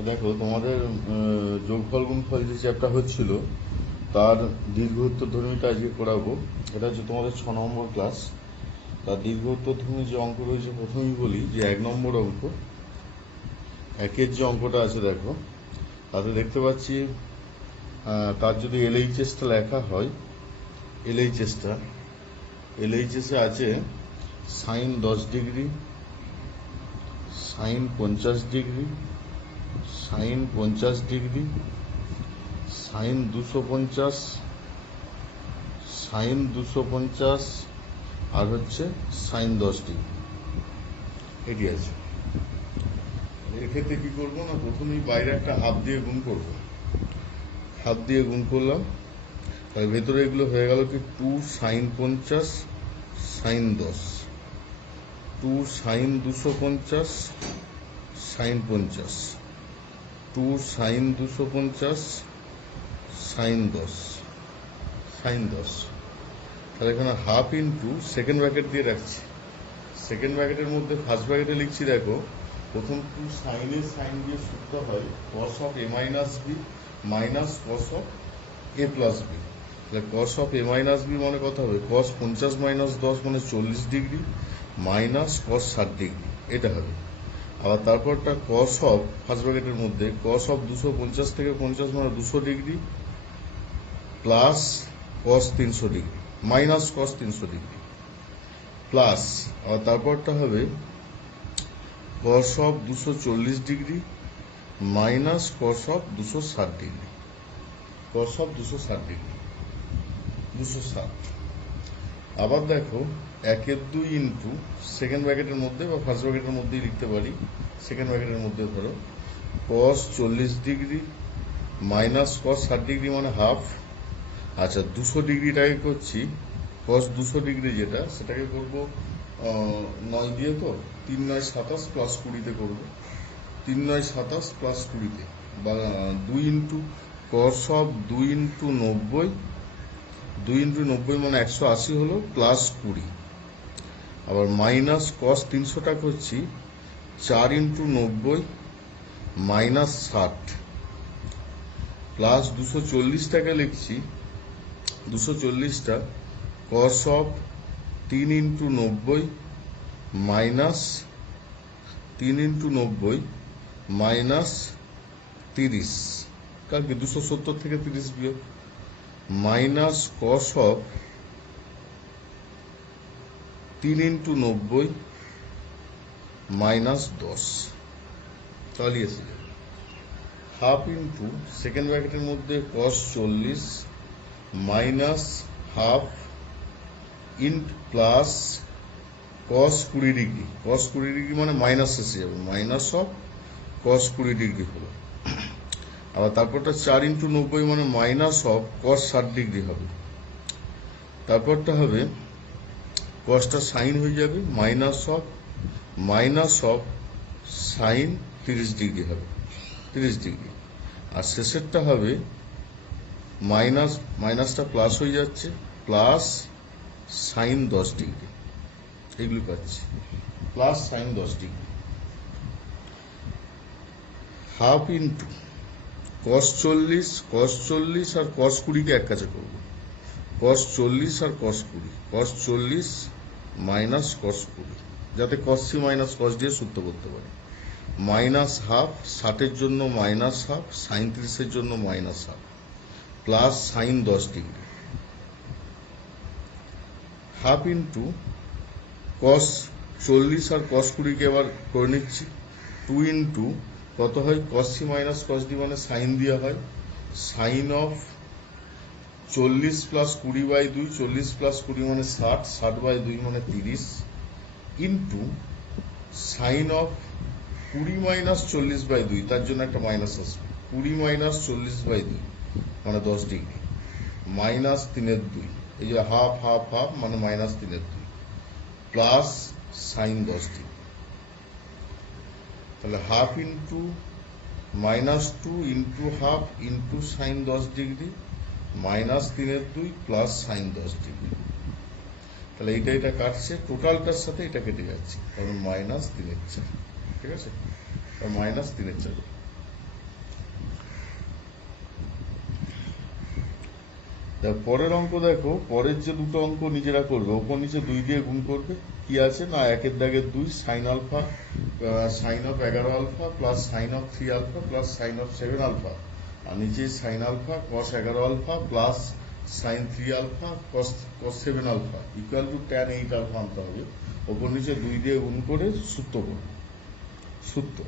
দেখো তোমাদের যোগফল গুণফল যে চ্যাপ্টার হচ্ছিল তার দীর্ঘ উত্তরধর্মীটা আজকে করাবো। এটা হচ্ছে তোমাদের 6 নম্বর ক্লাস। তার দীর্ঘ উত্তরধর্মী যে অঙ্ক রয়েছে প্রথমেই বলি যে 1 নম্বর অঙ্ক, একের যে অঙ্কটা আছে দেখো, তাতে দেখতে পাচ্ছি তার যদি এলএইচএসটা লেখা হয়, এলএইচএসে আছে sine 10 degree, sine 50 degree, sine 50 degree, sine 250, sine 250 আর হচ্ছে সাইন 10 ডিগ্রি। এটি আছে। এক্ষেত্রে কি করবো না, প্রথমেই বাইরে একটা হাফ দিয়ে গুণ করব। হাফ দিয়ে গুণ করলাম, তার ভেতরে এগুলো হয়ে গেল কি 2 sine 50 sine 10, 2 sine 250 sine 50, 2 sine 250 sine 10, sine 10। তাহলে এখানে হাফ ইন্টু সেকেন্ড ব্র্যাকেট দিয়ে রাখছি। সেকেন্ড ব্র্যাকেটের মধ্যে ফার্স্ট ব্র্যাকেটে লিখছি, দেখো প্রথম 2 সাইনের সাইন দিয়ে সূত্র হয় cos of A minus B minus cos of A plus B. তাহলে cos of A minus B মানে কত হবে, কস 50 মাইনাস 10 মানে 40 ডিগ্রি মাইনাস কস 60 ডিগ্রি, এটা হবে। আবার তারপরটা কস অফ ফার্স্ট ব্র্যাকেটের মধ্যে কস অফ 250 থেকে 50 মানে 200 degree plus cos 300 degree minus cos 300 degree plus, আর তারপরটা হবে cos of 240 degree minus cos of 260 degree, cos of 260 degree 260। আবার দেখো 1/2 ইন্টু সেকেন্ড ব্র্যাকেটের মধ্যে বা ফার্স্ট ব্র্যাকেটের মধ্যেই লিখতে পারি, সেকেন্ড ব্র্যাকেটের মধ্যে ধরো কস 40 ডিগ্রি মাইনাস কস 60 ডিগ্রি মানে হাফ। আচ্ছা 200 ডিগ্রিটাকে করছি, কস 200 ডিগ্রি যেটা সেটাকে করবো 9 দিয়ে, তো 3 9 27 প্লাস 20-তে করবো, 3 9 27 প্লাস 20-তে, বা 2 into cos of 2 into 90, 2 into 90 মানে 180 হলো প্লাস 20। আবার মাইনাস কস 300টা করছি 4 ইন্টু 90 মাইনাস 60 প্লাস 240টাকে লিখছি, 240টা cos of 3 into 90 minus 3 into 90 minus 30, কারণ কি 270 থেকে 30 বিয়োগ, minus cos of 3 into 90 minus 10। তাহলে এসে যাবে হাফ ইন্টু সেকেন্ড ব্র্যাকেটের মধ্যে cos 40 minus half into plus cos 20 degree, cos 20 degree মানে মাইনাস এসে যাবে, মাইনাস অফ কস 20 ডিগ্রি হলো। আবার তারপরটা 4 ইন্টু 90 মানে মাইনাস অফ কস 60 ডিগ্রি হবে। তারপরটা হবে কসটা সাইন হয়ে যাবে মাইনাস অফ সাইন 30 ডিগ্রি হবে, 30 ডিগ্রি। আর শেষেরটা হবে মাইনাসটা প্লাস হয়ে যাচ্ছে প্লাস সাইন 10 ডিগ্রি, এগুলো পাচ্ছি plus sine 10 degree. Half into cos 40 আর কস 20-কে এক কাছে করবো, কস 40 আর কস 20, কস 40 মাইনাস কস 20, যাতে কস সি মাইনাস কস দিয়ে সূত্র করতে পারি। মাইনাস হাফ, 60-এর জন্য মাইনাস হাফ, সাইন 30-এর জন্য minus half plus sine 10 degree. Half into cos 40 আর কস 20-কে এবার করে নিচ্ছি, 2 ইন্টু কত হয় cos C minus cos D মানে সাইন দেওয়া হয়, সাইন অফ 40 প্লাস 20/2, 40 প্লাস 20 মানে 60, 60/2 মানে 30, ইন্টু সাইন অফ 20 মাইনাস 40/2, তার জন্য একটা মাইনাস আসবে, 20 মাইনাস 40/2 মানে 10 ডিগ্রি, মাইনাস 3/2, এই যে হাফ হাফ হাফ মানে মাইনাস 3/2 প্লাস সাইন 10 ডিগ্রি। তাহলে half into minus 2 into half into sign 10 degree minus 3/2 plus sine 10 degree. তাহলে এটা কাটছে, টোটালটার সাথে এটা কেটে যাচ্ছে, কারণ মাইনাস 3/4, ঠিক আছে, মাইনাস 3/4। পরের অঙ্ক দেখো, পরের যে দুটো অঙ্ক নিজেরা করবে, ওপর নিচে 2 দিয়ে গুণ করবে। কি আছে না, 1 দাগের 2 sine alpha sine of 11 alpha plus sine of 3 alpha plus sine of 7 alpha, আর নিচে sine alpha cos 11 alpha plus sine 3 alpha cos 7 alpha equal to tan 8 alpha আনতে হবে। ওপর নিচে 2 দিয়ে গুণ করে সূত্র করবে, সূত্র।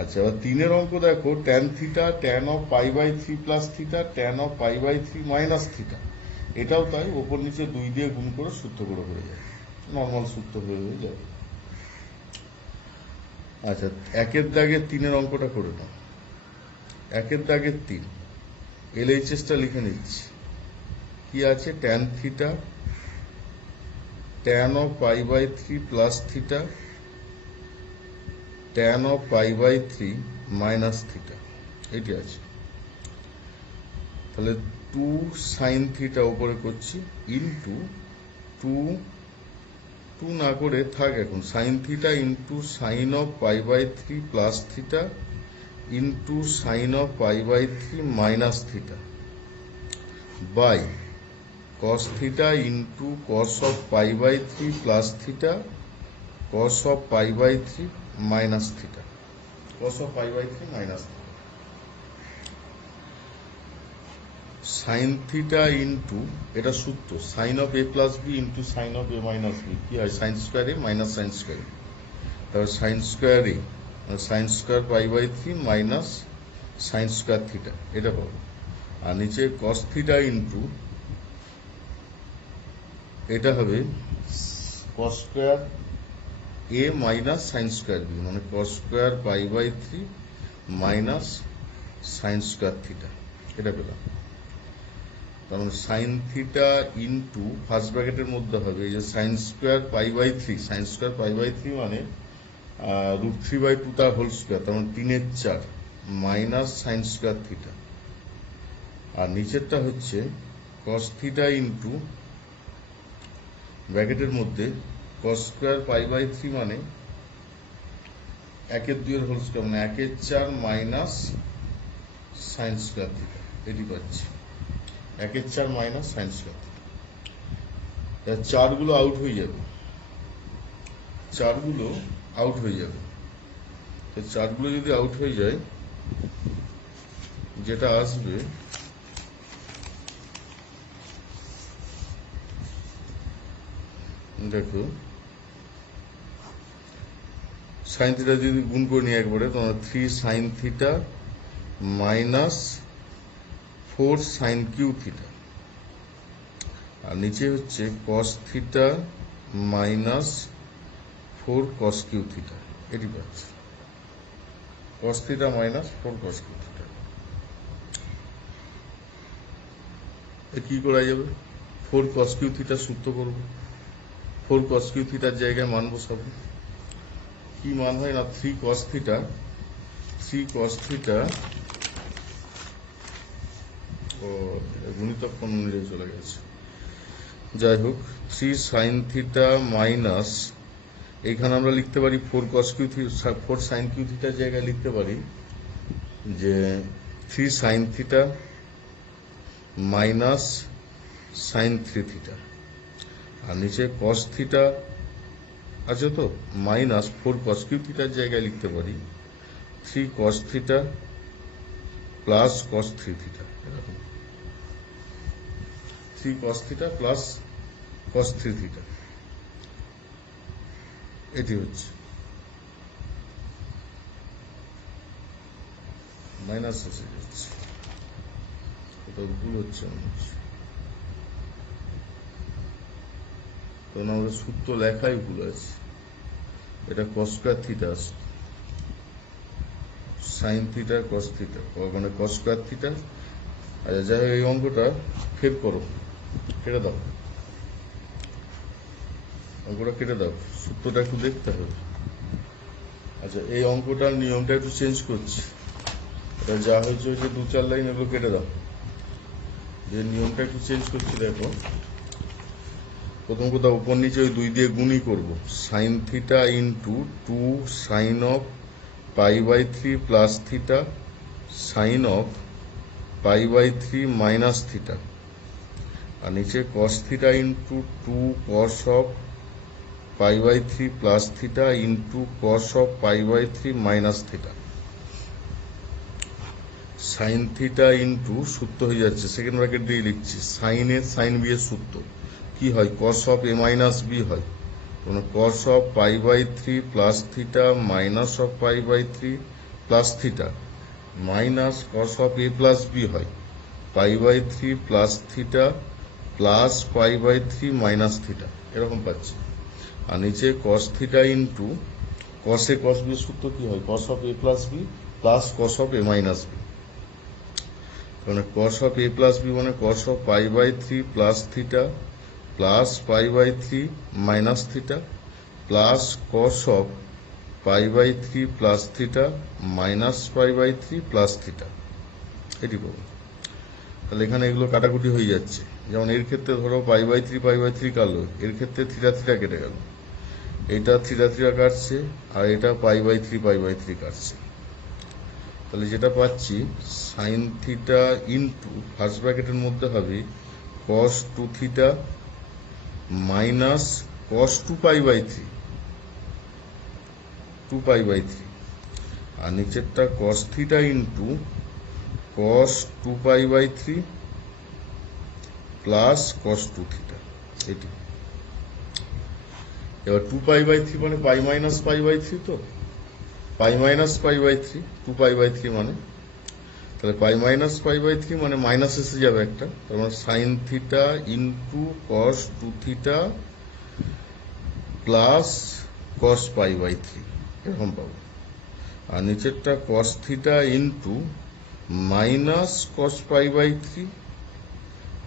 আচ্ছা, এবার 3-এর অঙ্ক দেখো, tan theta tan of pi by 3 plus theta tan of pi by 3 minus theta. এটাও তাই, ওপর নিচে 2 দিয়ে গুণ করে সূত্র করে হয়ে যাবে, নর্মাল সূত্র হয়ে যাবে। আচ্ছা, 1-এর দাগের 3-এর অঙ্কটা করে নাও। 1-এর দাগের 3 LHSটা লিখে নিচ্ছি। কি আছে, tan theta tan of pi by 3 plus theta tan of pi by 3 minus theta, এটি আছে। তাহলে 2 সাইন থিটা উপরে করছি ইন্টু 2 না করে থাক এখন, sine theta into sine of pi by 3 plus theta into sine of pi by 3 minus theta by cos theta into cos of pi by 3 plus theta cos of pi by 3 minus theta, cos of pi by 3 minus theta. Sine theta into, এটা সূত্র, sine of A plus B into sine of A minus B. কি হয়, sine square A minus sine square A, তারপর sine square A sine square pi by 3 minus sine square theta, এটা পাবো। আর নিচে cos theta into, এটা হবে cos square A minus sine square B, মানে cos square pi by 3 minus sine square theta, এটা পেলাম। কারণ সাইন থিটা ইন্টু ফার্স্ট ব্র্যাকেটের মধ্যে হবে এই যে sine square pi by 3, sine square pi by 3 মানে √3/2 তার হোল স্কোয়ার, তার মানে 3/4 মাইনাস সাইন স্কোয়ার থিটা। আর নিচেরটা হচ্ছে কস থিটা ইন্টু ব্র্যাকেটের মধ্যে কস স্কোয়ার পাই বাই 3 মানে 1/2 হোল স্কোয়ার, মানে 1/4 মাইনাস সাইন স্কোয়ার থিটা, এটি পাচ্ছি 1/4 মাইনাস সাইন স্কোয়ার থিটা। চারগুলো আউট হয়ে যাবে, চারগুলো আউট হয়ে যাবে। তো চারগুলো যদি আউট হয়ে যায়, যেটা আসবে দেখো, সাইন থিটা যদি গুণ করে নিই একবারে, তোমার 3 sine theta minus 4 sine cube theta, আর নিচে হচ্ছে cos theta minus 4 cos cube theta, এটি পাচ্ছি cos theta minus 4 cos cube theta. কি করা যাবে, 4 কস কিউ থিটা সূত্র করব। 4 কস কিউ থিটার জায়গায় মান বসাবো। কি মান হয় না, 3 কস থিটা ও গুণিতক কোণ অনুযায়ী চলে গেছে, যাই হোক 3 সাইন থিটা মাইনাস, এইখানে আমরা লিখতে পারি 4 cos cube theta, 4 sine cube থিটার জায়গায় লিখতে পারি যে 3 sine theta minus sine 3 theta, আর নিচে কস থিটা আছে তো, মাইনাস 4 কস কিউ থিটার জায়গায় লিখতে পারি 3 কস থিটা প্লাস কস 3 থিটা, এরকম 3 কস থিটা প্লাস কস 3 থিটা, এটি হচ্ছে মাইনাস এসে যাচ্ছে, কোথাও ভুল হচ্ছে মনে হচ্ছে, কারণ আমাদের সূত্র লেখাই ভুল আছে। এটা কস স্কয়ার থিটা আছে, সাইন থিটা কস থিটা, মানে কস স্কয়ার থিটা। আচ্ছা, যাই হোক, এই অঙ্কটা ফের করো, কেটে দাও, অঙ্কটা কেটে দাও, সূত্রটা একটু দেখতে হবে। আচ্ছা, এই অঙ্কটার নিয়মটা একটু চেঞ্জ করছি, এটা যা হয়েছে হয়েছে 2-4 লাইন, এগুলো কেটে দাও। যে নিয়মটা একটু চেঞ্জ করছি, দেখো প্রথম কথা উপর নিচে ওই 2 দিয়ে গুণই করবো। Sine theta into 2 sine of pi by 3 plus theta sine of pi by 3 minus theta আর নিচে cos theta into 2 cos of pi by 3 plus theta into cos of pi by 3 minus theta, sine theta into সূত্র হয়ে যাচ্ছে second bracket দিয়ে লিখছি sign এ sign B এর সূত্র কি হয় cos of A minus B হয়, মানে cos of pi by 3 plus theta minus of pi by 3 plus theta minus cos of A plus B হয় pi by 3 plus theta plus pi by 3 minus theta, এরকম পাচ্ছি। আর নিচে cos theta into cos A cos B সূত্র কি হয় cos of A plus B plus cos of A minus B, মানে cos of A plus B মানে cos of pi by 3 plus theta plus pi by 3 minus theta plus cos of pi by 3 plus theta minus pi by 3 plus theta, এটি পাবো। তাহলে এখানে এগুলো কাটাকুটি হয়ে যাচ্ছে, যেমন এর ক্ষেত্রে ধরো পাই বাই 3 কাটলো, এর ক্ষেত্রে থিটা থিটা কেটে গেল, এটা থিটা থিটা কাটছে আর এটা পাই বাই 3 কাটছে। তাহলে যেটা পাচ্ছি সাইন থিটা ইন্টু ফার্স্ট ব্র্যাকেটের মধ্যে হবে cos 2 theta minus cos 2 pi by 3 আর নিচেরটা cos theta into cos 2 pi by 3 plus cos 2 theta, এটি। এবার 2 পাই বাই 3 মানে পাই মাইনাস পাই বাই 3, তো pi minus pi by 3 2 pi by 3 মানে, তাহলে পাই মাইনাস পাই বাই 3 মানে মাইনাস এসে যাবে একটা, তার মানে sine theta into cos 2 theta plus cos pi by 3, এরকম পাবো। আর নিচেরটা cos theta into minus cos pi by 3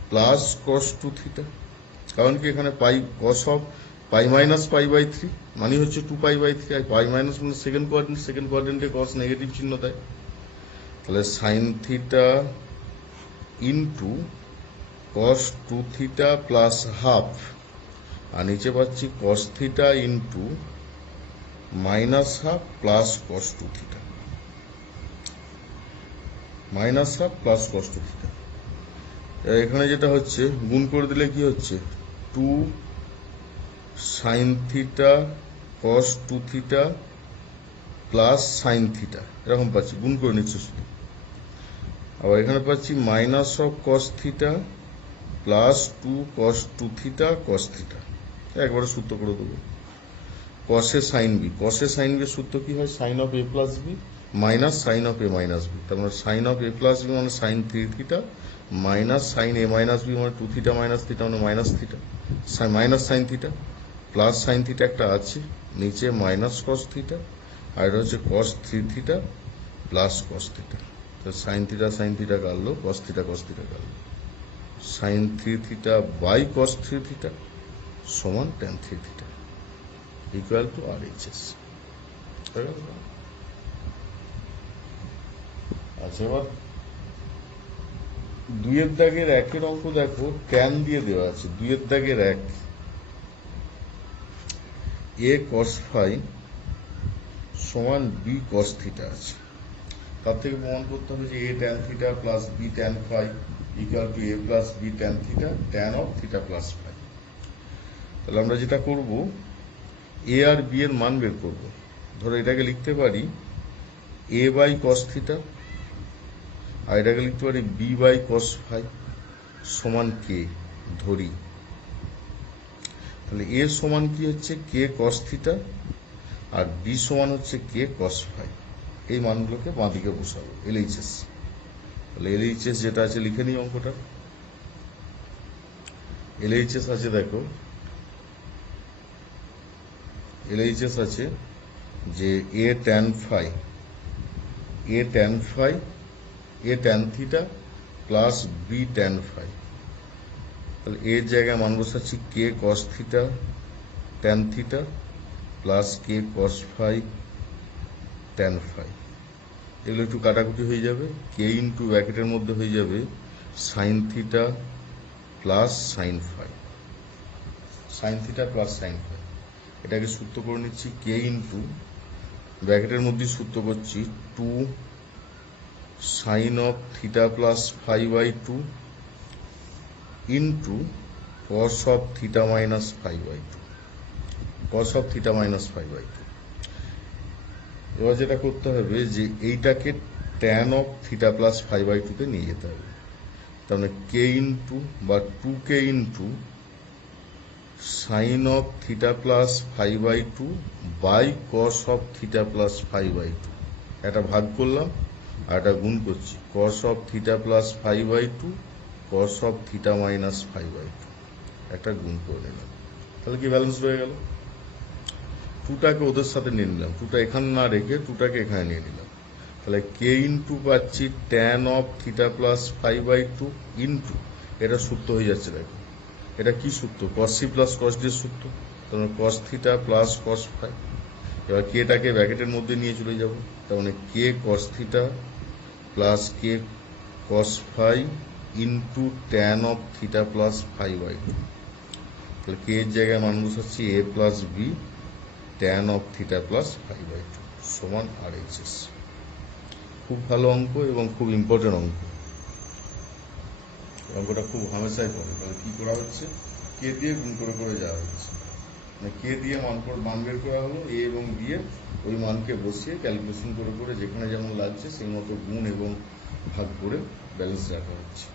plus cos 2 theta, কারণ কি এখানে pi cos of pi minus pi by 3 মানে হচ্ছে 2 পাই বাই 3, আর পাই মাইনাস মানে সেকেন্ড কোয়াড্রেন্টে cos নেগেটিভ চিহ্ন দেয়, তাহলে sine theta into cos 2 theta plus half, আর নিচে পাচ্ছি cos theta into minus half plus cos 2 theta, minus half plus cos 2 theta. এখানে যেটা হচ্ছে গুণ করে দিলে কি হচ্ছে 2 sine theta cos 2 theta plus sine theta, এরকম পাচ্ছি, গুণ করে নিচ্ছি শুধু। আবার এখানে পাচ্ছি minus of cos theta plus 2 cos 2 theta cos theta, একবারে সূত্র করে দেবো cos এ সাইন বি, cos এ সাইন বি সূত্র কি হয় sign of A plus B minus sine of A minus B, তার মানে sine of A plus B মানে sine 3 theta minus sine A minus B মানে 2 থিটা মাইনাস থিটা মানে minus theta minus sine theta plus sine theta একটা আছে, নিচে minus cos theta আর এটা হচ্ছে cos 3 theta plus cos theta, তো sine theta কাটলো cos থিটা কাটলো, sine 3 theta by cos 3 theta সমান tan 3 theta equal to RHS। আচ্ছা, এবার 2 এর দাগের 1 অঙ্ক দেখো, ট্যান দিয়ে দেওয়া আছে 2 এর দাগের 1 a cos phi সমান b cos থিটা আছে, তার থেকে প্রমাণ করতে হবে যে a tan theta plus b tan phi equal to a plus b tan theta tan of theta plus phi। তাহলে আমরা যেটা করব a আর b এর মান বের করব, ধরো এটাকে লিখতে পারি a বাই cos থিটা আর এটাকে লিখতে পারি b বাই cos phi সমান k ধরি, তাহলে a সমান কি হচ্ছে k cos থিটা আর b সমান হচ্ছে k cos phi, এই মানগুলোকে বাঁদিকে বসাবো LHS। তাহলে LHS যেটা আছে লিখে নিই অঙ্কটা, LHS আছে দেখো, LHS আছে যে a tan phi a tan theta plus b tan phi, তাহলে এর জায়গায় মান বসাচ্ছি k cos theta tan theta plus k cos phi tan phi, এগুলো একটু কাটাকুটি হয়ে যাবে, k ইন্টু ব্র্যাকেটের মধ্যে হয়ে যাবে sign theta plus sign phi, এটাকে সূত্র করে নিচ্ছি k ইন্টু ব্র্যাকেটের মধ্যে সূত্র করছি 2 sine of theta plus phi by 2 into cos of theta minus five by two, cos of theta minus five by two. এবার যেটা করতে হবে যে এইটাকে tan of theta plus five by টুতে নিয়ে যেতে হবে। তার মানে কে ইন্টু বা টু কে into sine of theta plus five by two by cos of theta plus five by two. একটা ভাগ করলাম আর একটা গুণ করছি, cos of theta plus five by two cos of theta minus five by two, একটা গুণ করে নিলাম। তাহলে কি ব্যালেন্স হয়ে গেল? টুটাকে ওদের সাথে নিয়ে নিলাম, টুটা এখানে না রেখে টুটাকে এখানে নিয়ে নিলাম। তাহলে কে ইন্টু পাচ্ছি tan of theta plus five by two into, এটা সূত্র হয়ে যাচ্ছে দেখো, এটা কি সূত্র? Cos C plus cos D এর সূত্র। তার মানে cos theta plus cos five. এবার কেটাকে ব্র্যাকেটের মধ্যে নিয়ে চলে যাব, তার মানে K cos theta plus K cos five into tan of theta plus five by two. তাহলে কে এর জায়গায় মান বসাচ্ছি A plus B tan of theta plus five by two সমান RHS। খুব ভালো অঙ্ক এবং খুব ইম্পর্টেন্ট অঙ্ক। অঙ্কটা খুব হামেশাই করে। তাহলে কি করা হচ্ছে? কে দিয়ে গুণ করে করে যাওয়া হচ্ছে, মানে কে দিয়ে মান বের করা হলো, এ এবং বি এর ওই মানকে বসিয়ে ক্যালকুলেশন করে করে যেখানে যেমন লাগছে সেই মতো গুণ এবং ভাগ করে ব্যালেন্স রাখা হচ্ছে।